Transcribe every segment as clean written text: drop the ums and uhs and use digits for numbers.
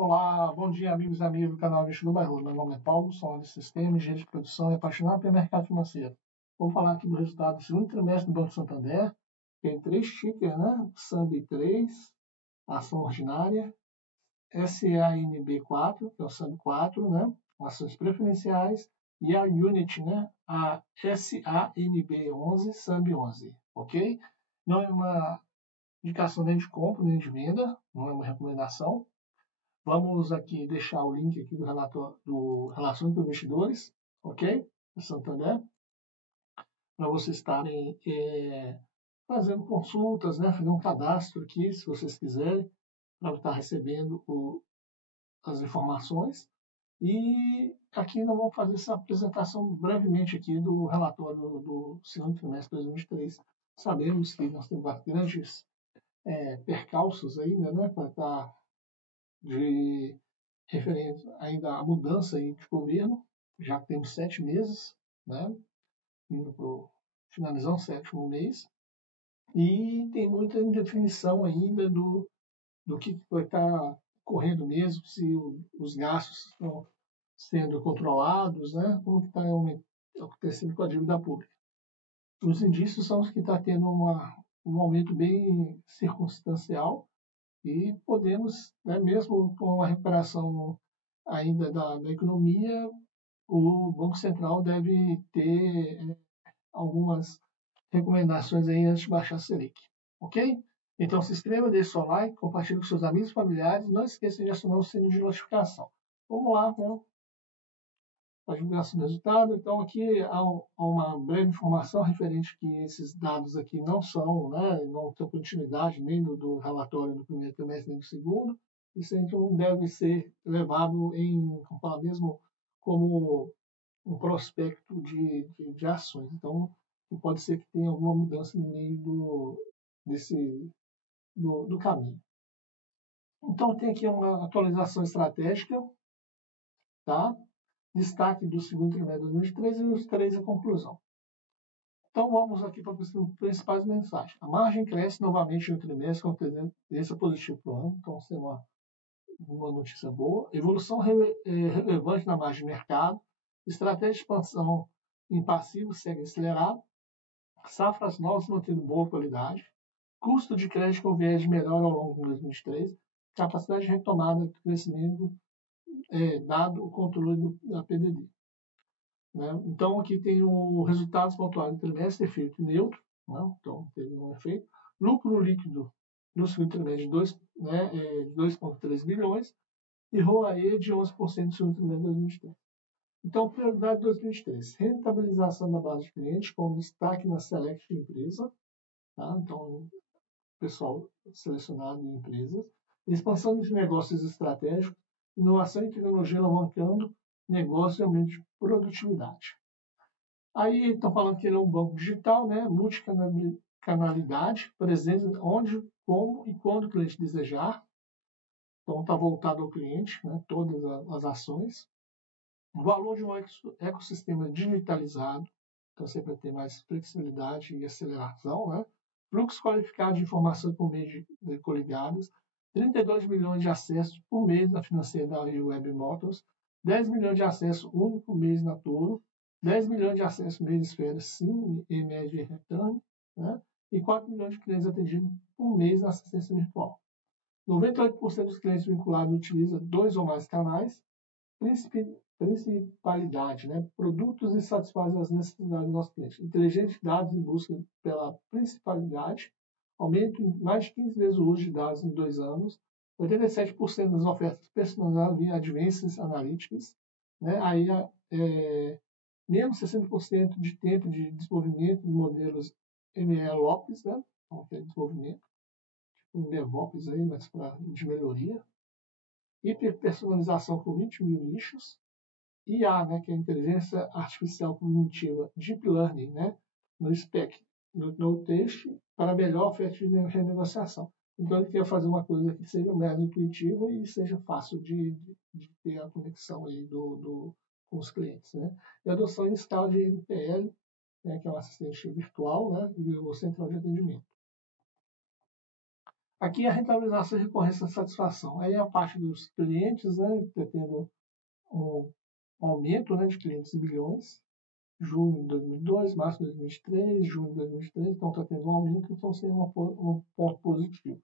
Olá, bom dia amigos e amigas do canal Investidor Bairro. Meu nome é Paulo, sou analista de sistema, engenheiro de produção e apaixonado pelo mercado financeiro. Vamos falar aqui do resultado do segundo trimestre do Banco Santander. Tem 3 tickers, né? SAMB3, ação ordinária, SANB4, que é o SAMB4, né? Ações preferenciais, e a Unity, né? A SANB11, SAMB11, ok? Não é uma indicação nem de compra nem de venda, não é uma recomendação. Vamos aqui deixar o link aqui do relatório do Relações com Investidores, ok? Do Santander, para vocês estarem fazendo consultas, né? Fazer um cadastro aqui, se vocês quiserem, para estar recebendo as informações. E aqui nós vamos fazer essa apresentação brevemente aqui do relatório do segundo trimestre de 2023. Sabemos que nós temos grandes percalços ainda, né? Para estar de referente ainda à mudança aí de governo, já que temos 7 meses, né, indo para finalizar o 7º mês, e tem muita indefinição ainda do que vai estar correndo mesmo, se os gastos estão sendo controlados, né, como que está acontecendo com a dívida pública. Os indícios são os que está tendo um aumento bem circunstancial, e podemos, né, mesmo com a recuperação ainda da economia, o Banco Central deve ter algumas recomendações aí antes de baixar a Selic, ok? Então se inscreva, deixe seu like, compartilhe com seus amigos e familiares, não esqueça de acionar o sino de notificação. Vamos lá, né? A divulgação do resultado. Então aqui há uma breve informação referente que esses dados aqui não são, né, não têm continuidade nem do relatório do primeiro trimestre nem do segundo, isso então deve ser levado mesmo como um prospecto de ações. Então pode ser que tenha alguma mudança no meio do caminho. Então tem aqui uma atualização estratégica, tá? Destaque do segundo trimestre de 2023 e os 3 a conclusão. Então vamos aqui para as principais mensagens. A margem cresce novamente no trimestre com tendência positiva para o ano, então isso é uma notícia boa. Evolução relevante na margem de mercado, estratégia de expansão em passivo segue acelerado, safras novas mantendo boa qualidade, custo de crédito com viés de melhora ao longo de 2023, capacidade de retomada do crescimento dado o controle da PDD. Né? Então, aqui tem o resultado pontuado do trimestre, efeito neutro, né? Então teve um efeito. Lucro líquido no segundo trimestre de 2,3 bilhões e ROAE de 11% no segundo trimestre de 2023. Então, prioridade de 2023, rentabilização da base de clientes com destaque na select de empresa, tá? Então, pessoal selecionado em empresas, expansão de negócios estratégicos, inovação e tecnologia alavancando negócio e aumento de produtividade. Aí estão falando que ele é um banco digital, né, multicanalidade, presente onde, como e quando o cliente desejar. Então está voltado ao cliente, né, todas as ações. O valor de um ecossistema digitalizado, então sempre tem mais flexibilidade e aceleração, né? Fluxo qualificado de informação por meio de coligadas, 32 milhões de acessos por mês na financeira da Web Motors, 10 milhões de acessos único mês na Toro, 10 milhões de acessos mês esfera Sim e Média Return, né? E 4 milhões de clientes atendidos por mês na assistência virtual. 98% dos clientes vinculados utilizam 2 ou mais canais, principalidade, né? Produtos e satisfazem as necessidades dos nossos clientes. Inteligência de dados em busca pela principalidade, aumento em mais de 15 vezes o uso de dados em 2 anos, 87% das ofertas personalizadas via Advanced Analytics, né? Aí, menos 60% de tempo de desenvolvimento de modelos MLOps, né? Então, que é desenvolvimento, tipo um DevOps aí, mas de melhoria. Hiperpersonalização com 20 mil nichos, IA, né, que é a inteligência artificial cognitiva, Deep Learning, né, no SPEC, no texto, para melhor oferta de renegociação. Então, ele quer fazer uma coisa que seja mais intuitiva e seja fácil de ter a conexão aí com os clientes. Né. E a adoção inicial de NPL, né, que é um assistente virtual, né, e o central de atendimento. Aqui a rentabilização, recorrência e satisfação. Aí a parte dos clientes, né, está tendo um aumento, né, de clientes em milhões. Junho de 2002, março de 2023, junho de 2023, então está tendo um aumento, então seria um ponto positivo.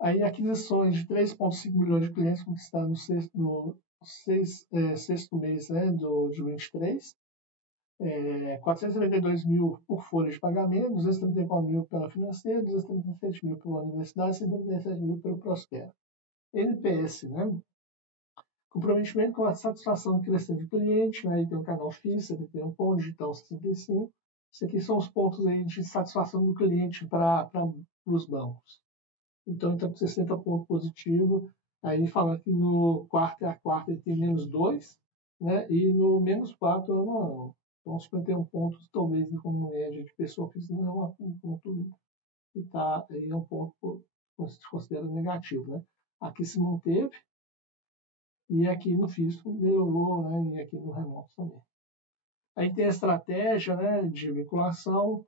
Aí aquisições de 3,5 milhões de clientes conquistados no sexto mês, né, de 23, 492 mil por folha de pagamento, 234 mil pela financeira, 237 mil pela universidade, 137 mil pelo Prospera. NPS, né? Comprometimento com a satisfação crescente do cliente, aí tem o canal X, ele tem um ponto digital 65. Isso aqui são os pontos aí de satisfação do cliente para os bancos. Então, ele está com 60 pontos positivos. Aí fala que no quarto a quarta ele tem menos 2, né? E no menos 4 ano a ano. Então, 51 pontos, talvez, como média de pessoa física, não é um ponto que está aí, é um ponto que se considera negativo, né? Aqui se manteve, e aqui no físico melhorou, né? E aqui no remoto também. Aí tem a estratégia, né, de vinculação.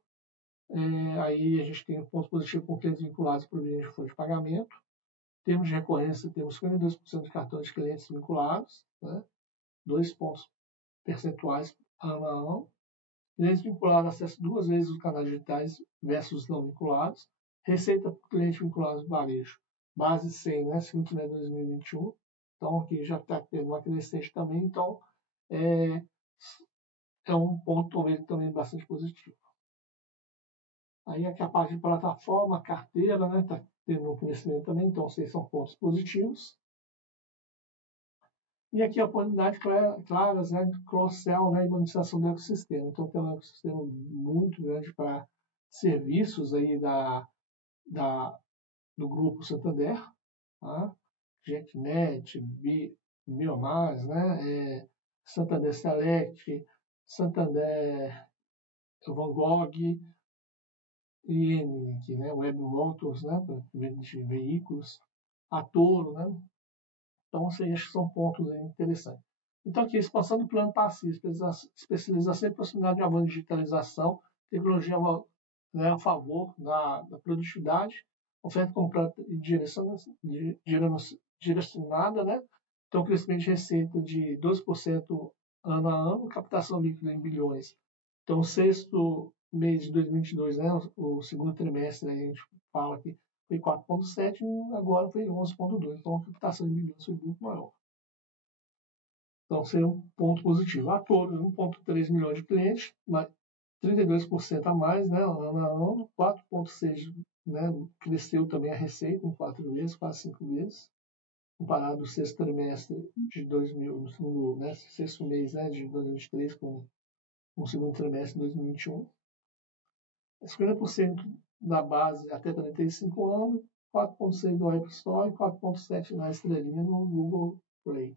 Aí a gente tem pontos positivos com clientes vinculados por meio de folha de pagamento. Termos de recorrência, temos 52% de cartões de clientes vinculados, né? 2 pontos percentuais ano a ano. Clientes vinculados acessam 2 vezes os canais digitais versus não vinculados. Receita por cliente vinculado ao varejo, base 100, né? Segundo trimestre de 2021. Então, aqui já está tendo uma crescente também. Então, é um ponto também bastante positivo. Aí aqui a parte de plataforma, carteira, né? Está tendo um crescimento também. Então, esses são pontos positivos. E aqui a oportunidade claras, né, de cross-sell, né, e monetização do ecossistema. Então tem um ecossistema muito grande para serviços aí do grupo Santander, tá? JetNet, Biomás, né, Santander Select, Santander Van Gogh, IN, aqui, né, Web Motors, né, para venda de veículos, a Toro, né. Então, acho que são pontos interessantes. Então, aqui, expansão do plano passivo, especialização e proximidade de avanço de digitalização, tecnologia, né, a favor da produtividade, oferta completa e direcionada, né? Então, crescimento de receita de 12% ano a ano, captação líquida em bilhões. Então, o sexto mês de 2022, né, o segundo trimestre, a gente fala que foi 4,7 e agora foi 11,2. Então, a captação de bilhões foi muito maior. Então, seria um ponto positivo. A Toro, 1,3 milhões de clientes, mas 32% a mais, né, ano a ano, 4,6, né, cresceu também a receita em 4 vezes, quase 5 vezes, comparado ao sexto trimestre de 2000, no segundo, né, sexto mês, né, de 2023 com o segundo trimestre de 2021. 50% da base até 35 anos, 4,6 no App Store e 4,7 na estrelinha no Google Play.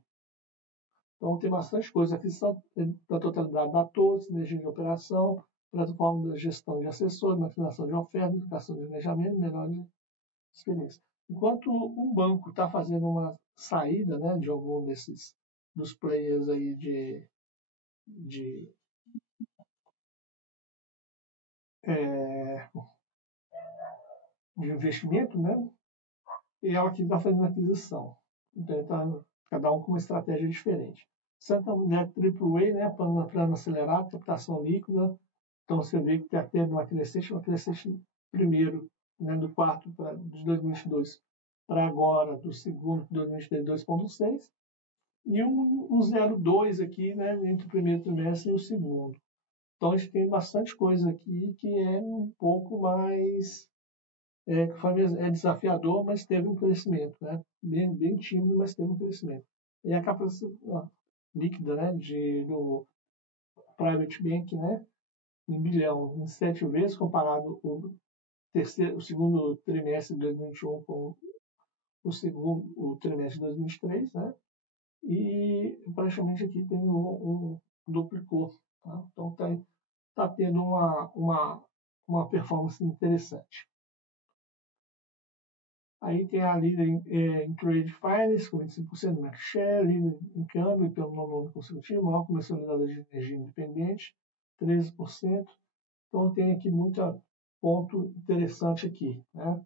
Então tem bastante coisa aqui, são da totalidade da TOR, sinergia de operação, plataforma de gestão de assessores, maquinação de oferta, educação de planejamento, melhor de experiência. Enquanto um banco está fazendo uma saída, né, de algum dos players aí de investimento, né, e ela que está fazendo aquisição. Então, tá, cada um com uma estratégia diferente. Santander AAA, né, plano acelerado, captação líquida. Então, você vê que está tendo uma crescente primeiro, né, do quarto de 2022 para agora, do segundo de 2023, 2,6. E um 0,2 aqui, né, entre o primeiro trimestre e o segundo. Então, a gente tem bastante coisa aqui que é um pouco mais é desafiador, mas teve um crescimento, né? Bem tímido, mas teve um crescimento. E a capacidade líquida, né, do private bank, né, em bilhão, em 7 vezes, comparado o segundo trimestre de 2021 com o trimestre de 2023, né? E praticamente aqui tem duplicou. Tá? Então tá tendo uma performance interessante. Aí tem a líder em Trade Finance, com 25% do market share, líder em câmbio pelo nono ano consecutivo, maior comercializador de energia independente, 13%. Então tem aqui muito ponto interessante aqui. Né?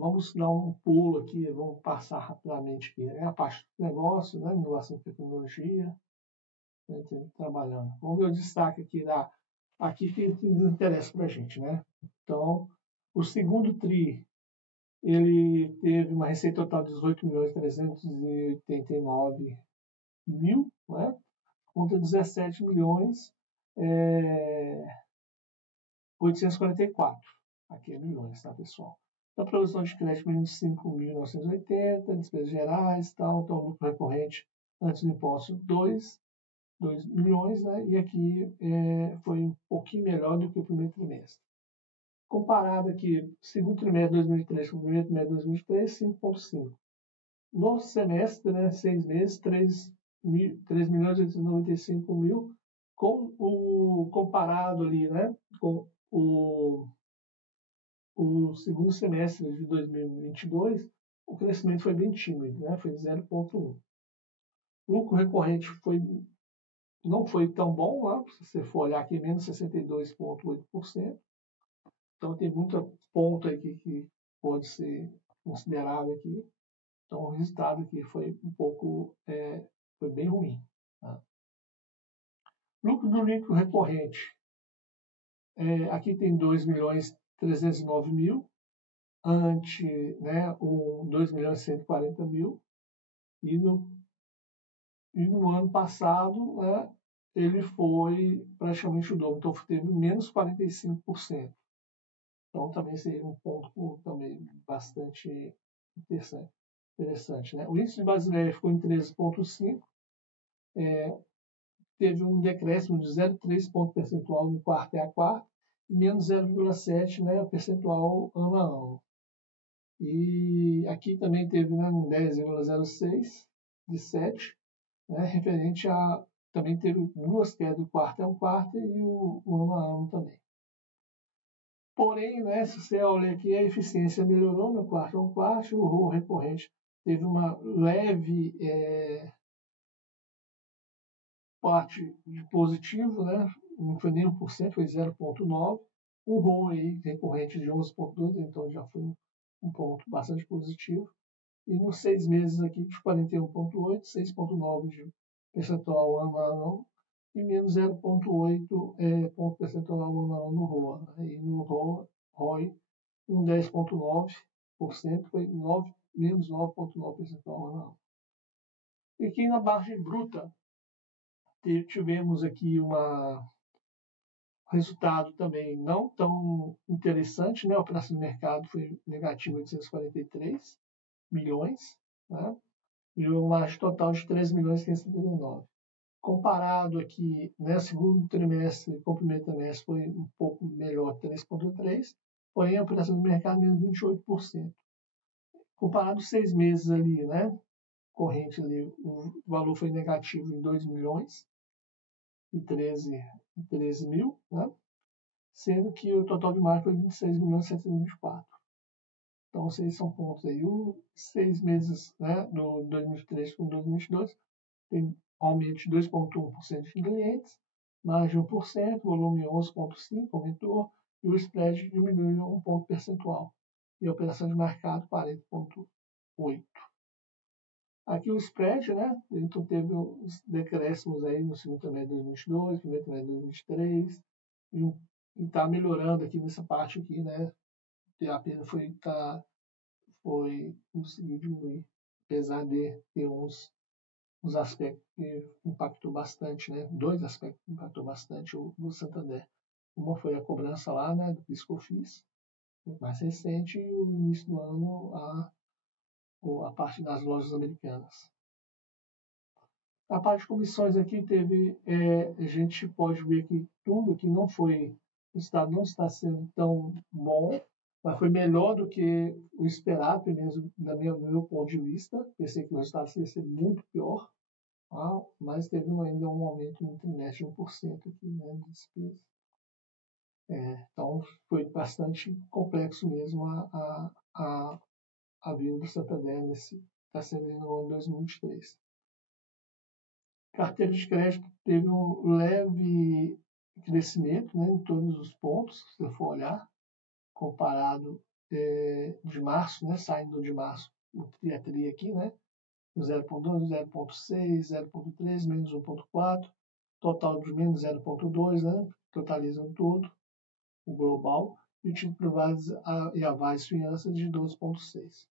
Vamos dar um pulo aqui, vamos passar rapidamente aqui. É a parte do negócio, né? Inovação e tecnologia, né? Trabalhando. Vamos ver o destaque aqui aqui que interessa para a gente, né? Então, o segundo TRI, ele teve uma receita total de 18.389.000, né? Contra 17.844. Aqui é milhões, tá, pessoal? A produção de crédito de 5.980, despesas gerais, tal, então lucro recorrente antes do imposto 2 milhões, né? E aqui foi um pouquinho melhor do que o primeiro trimestre. Comparado aqui, segundo trimestre de 2003 com o primeiro trimestre de 2023, 5,5. No semestre, né, 6 meses, 3.895.000, com o comparado ali, né, com o segundo semestre de 2022, o crescimento foi bem tímido, né, foi 0,1. O lucro recorrente não foi tão bom, né, se você for olhar aqui, menos 62,8%. Então tem muita ponta aqui que pode ser considerada aqui. Então o resultado aqui foi foi bem ruim. Tá? Lucro do líquido recorrente. Aqui tem 2.309.000, ante, né, 2.140.000, e no ano passado, né, ele foi praticamente o dobro, então teve menos 45%. Então também seria um ponto também bastante interessante, né? O índice de Basileia ficou em 13,5, teve um decréscimo de 0,3 ponto percentual no quarto a quarto e menos 0,7, né, percentual ano a ano. E aqui também teve, né, um 10,06 de 7, né, referente a... Também teve duas quedas do quarto a quarto e o ano a ano também. Porém, né, se você olha aqui, a eficiência melhorou no quarto a quarto, o ROA recorrente teve uma leve parte de positivo, né? Não foi nem 1%, foi 0,9%. O ROA recorrente de 11,2%, então já foi um ponto bastante positivo. E nos 6 meses aqui, de 41,8%, 6,9% de percentual ano a ano, e menos 0,8 ponto percentual ano a ano no ROA. E no ROI, um 10,9%, foi menos 9,9 percentual ano a ano. E aqui na margem bruta, tivemos aqui resultado também não tão interessante, né? A operação de mercado foi negativa 843 milhões, né? E uma margem total de 13.579. Comparado aqui, né, segundo trimestre com o primeiro trimestre foi um pouco melhor, 3,3, porém a operação de mercado menos 28%. Comparado 6 meses ali, né, corrente ali, o valor foi negativo em 2 milhões e 13 mil, né, sendo que o total de margem foi 26.724. Então, esses são pontos aí. Os 6 meses, né, do 2023 com 2022 tem aumento de 2,1% de clientes, margem 1%, volume 11,5%, aumentou, e o spread diminuiu 1 ponto percentual. E a operação de mercado 40,8%. Aqui o spread, né? Então teve os decréscimos aí no segundo trimestre de 2022, primeiro trimestre de 2023, e está melhorando aqui nessa parte aqui, né? A pena foi conseguiu diminuir, apesar de ter uns aspectos que impactou bastante, né? 2 aspectos que impactou bastante o Santander. Uma foi a cobrança lá, né, do PIS/COFINS, mais recente, e o início do ano a parte das lojas americanas. A parte de comissões aqui a gente pode ver que tudo que não foi, o Estado não está sendo tão bom, mas foi melhor do que o esperado, pelo menos do meu ponto de vista. Pensei que o resultado ia ser muito pior, mas teve ainda um aumento no trimestre de 1% aqui, né, de despesa. Então foi bastante complexo mesmo a vida do Santander está sendo no ano 2023. Carteira de crédito teve um leve crescimento, né, em todos os pontos, se você for olhar, comparado de março, né? Saindo de março, o tri aqui, né? 0,2, 0,6, 0,3, menos 1,4, total de menos 0,2, né? Totalizando tudo, o global, e o título privado e avais finanças de 12,6.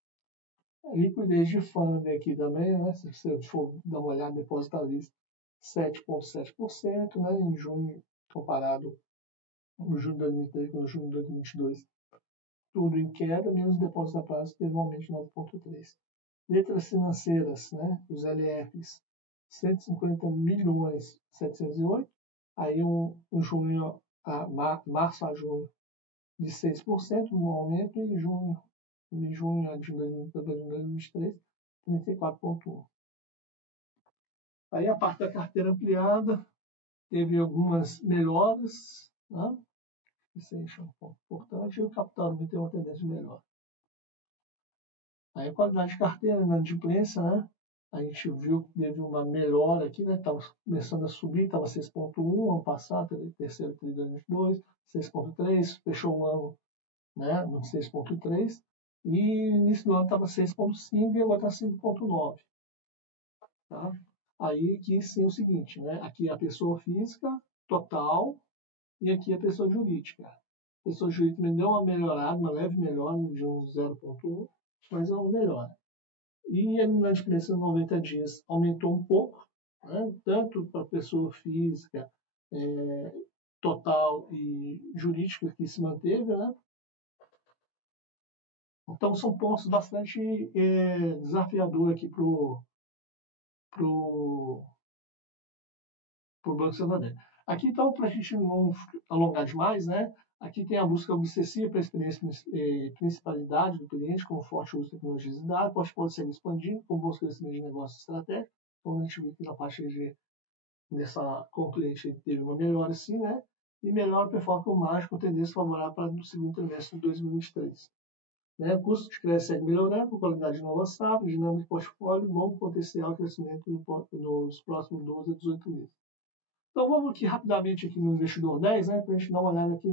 A liquidez de fundo aqui também, né? Se você for dar uma olhada, depósito à vista, 7,7%, né? Em junho, comparado com junho de 2003 com junho de 2022, tudo em queda, menos depósito a prazo, teve um aumento de 9,3%. Letras financeiras, né? Os LFs, 150 milhões 708, aí junho, março a junho, de 6%, um aumento, e junho de 2023, 34,1%. Aí a parte da carteira ampliada teve algumas melhoras, né? Isso aí é um ponto importante, e o capital também tem uma tendência de melhora. Aí a qualidade de carteira, na inadimplência, né? A gente viu que teve uma melhora aqui, né? Estava começando a subir, estava 6,1 ano passado, terceiro tri de 2022, 6,3, fechou o ano, né, no 6,3, e início do ano estava 6,5 e agora está 5,9. Tá? Aí aqui sim é o seguinte, né? Aqui a pessoa física total e aqui a pessoa jurídica. A pessoa jurídica me deu uma melhorada, uma leve melhora de um 0,1, mas é uma melhora. E a inadimplência em 90 dias aumentou um pouco, né? Tanto para a pessoa física, total e jurídica que se manteve, né? Então são pontos bastante desafiadores aqui para o Banco Santander. Aqui então, para a gente não alongar demais, né? Aqui tem a busca obsessiva para a experiência principalidade do cliente, com forte uso de tecnologias e dados, pode ser expandido, com busca crescimento de negócio estratégico. Então a gente viu que na parte com o cliente teve uma melhora sim, né? E melhor performance com margem, com tendência favorável para o segundo trimestre de 2023. Né? O custo de crédito segue melhorando, com qualidade de nova safra, dinâmica de portfólio, bom potencial de crescimento nos próximos 12 a 18 meses. Então vamos aqui rapidamente aqui no investidor 10, né, para a gente dar uma olhada aqui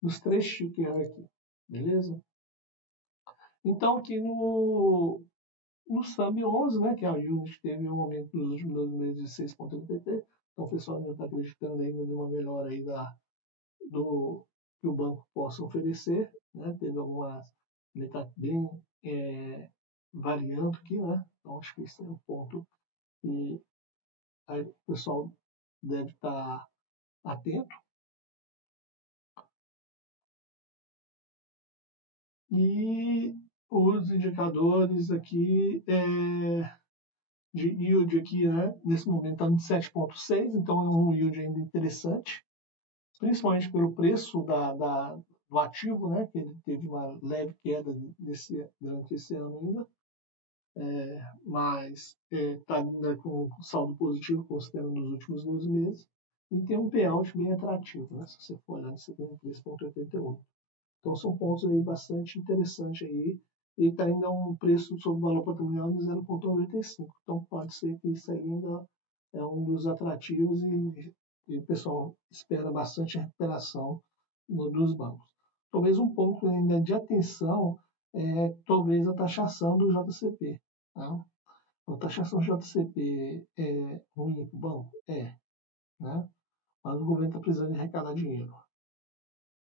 nos 3 tickers aqui, beleza? Então aqui no SAMB 11, né, que é a Unity, teve um aumento nos últimos 12 meses de 6,83, então o pessoal ainda está acreditando ainda em uma melhora aí do que o banco possa oferecer, né? Teve algumas, ele está bem variando aqui, né? Então acho que esse é um ponto que aí o pessoal deve estar atento. E os indicadores aqui de yield aqui, né? Nesse momento está em 7,6, então é um yield ainda interessante, principalmente pelo preço do ativo, né, que ele teve uma leve queda durante esse ano ainda, mas está ainda com saldo positivo, considerando os últimos 12 meses, e tem um payout bem atrativo, né, se você for olhar nesse 73,88. Então são pontos aí bastante interessantes aí, e está ainda um preço sobre o valor patrimonial de 0,95. Então pode ser que isso aí ainda é um dos atrativos e o pessoal espera bastante a recuperação dos bancos. Talvez um ponto ainda de atenção é talvez a taxação do JCP. Tá? A taxação do JCP é ruim para o banco? Né? Mas o governo está precisando de arrecadar dinheiro.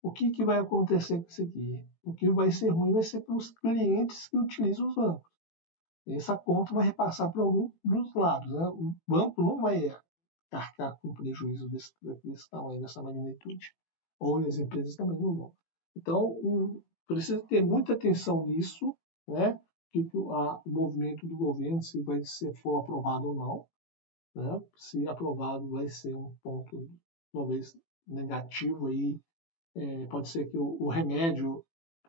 O que vai acontecer com isso aqui? O que vai ser ruim vai ser para os clientes que utilizam os bancos. Essa conta vai repassar para algum dos lados. Né? O banco não vai arcar com prejuízo desse tamanho, dessa magnitude. Ou as empresas também não vão. Então, precisa ter muita atenção nisso, né? O movimento do governo, se vai for aprovado ou não. Né? Se aprovado, vai ser um ponto, talvez, negativo aí. Pode ser que o remédio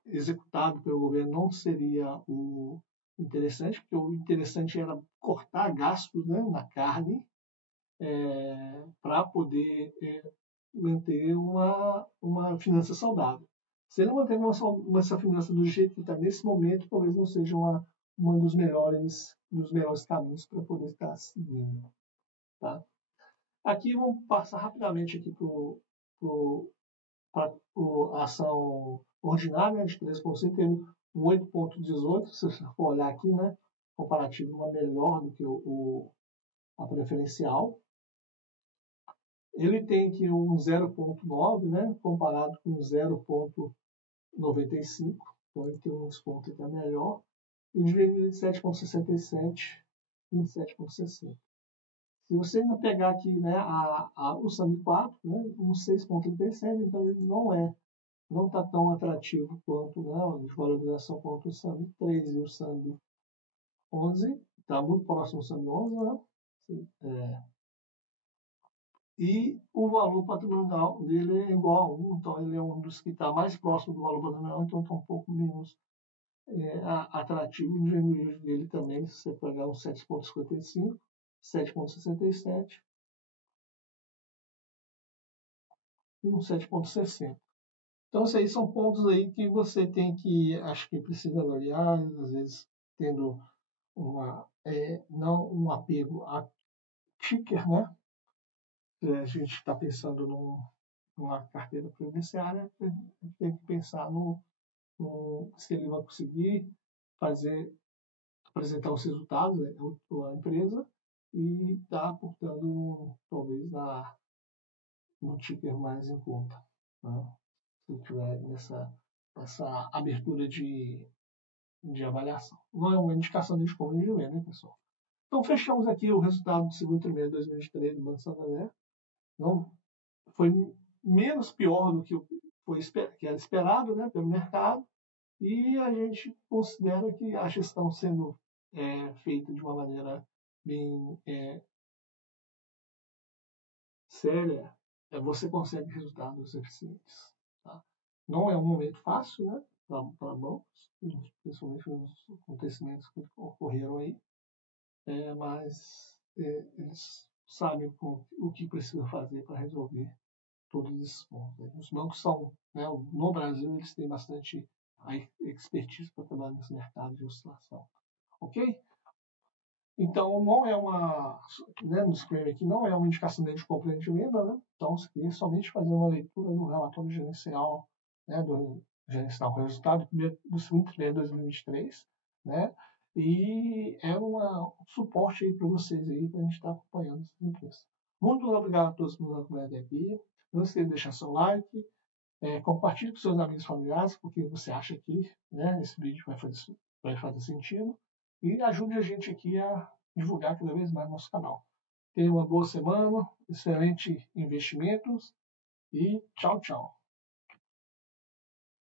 executado pelo governo não seria o interessante, porque o interessante era cortar gastos, né, na carne, para poder manter uma finança saudável. Se ele manter essa finança do jeito que está nesse momento, talvez não seja uma dos melhores caminhos para poder estar seguindo. Tá? Aqui vamos passar rapidamente aqui para a ação ordinário, né, de 13%, teve um 8,18%. Se você for olhar aqui, né, comparativo, uma melhor do que a preferencial. Ele tem aqui um 0,9, né, comparado com 0,95. Então, ele tem um desconto até melhor. E o dividendo de 7,67 e 7,60. Se você ainda pegar aqui, né, o SAMI 4, né, um 6,37, então ele não está tão atrativo quanto, né, de valorização quanto o SAMI 3 e o SAMI 11. Está muito próximo do SAMI 11, né? E o valor patrimonial dele é igual a 1, então ele é um dos que está mais próximo do valor patrimonial, então está um pouco menos atrativo. O dividend dele também, se você pegar um 7,55, 7,67 e um 7,60. Então, esses aí são pontos aí que você tem que, acho que precisa avaliar, às vezes tendo não um apego a ticker, né? A gente está pensando numa carteira previdenciária, a gente tem que pensar se ele vai conseguir apresentar os resultados, né, a empresa, e está aportando talvez no ticker mais em conta, né? Se tiver essa abertura de avaliação. Não é uma indicação de compra de venda, né, pessoal? Então, fechamos aqui o resultado do segundo trimestre de 2023 do Banco Santander. Não, foi menos pior do que era esperado, né, pelo mercado, e a gente considera que a gestão sendo feita de uma maneira bem séria, você consegue resultados eficientes. Tá? Não é um momento fácil, né, para bancos, principalmente os acontecimentos que ocorreram aí, mas eles sabem o que precisa fazer para resolver todos esses pontos. Os bancos são, né, no Brasil, eles têm bastante expertise para trabalhar nesse mercado de oscilação. Ok? Então, não é né, no disclaimer aqui, não é uma indicação de compra e de venda, né? Então, é somente fazer uma leitura do relatório gerencial, né, do resultado do segundo trimestre de 2023, né? E é um suporte aí para vocês aí, para a gente estar acompanhando essa empresa. Muito obrigado a todos que nos acompanham aqui. Não esqueça de deixar seu like, compartilhe com seus amigos e familiares, porque você acha que, né, esse vídeo vai fazer sentido. E ajude a gente aqui a divulgar cada vez mais nosso canal. Tenha uma boa semana, excelentes investimentos e tchau, tchau.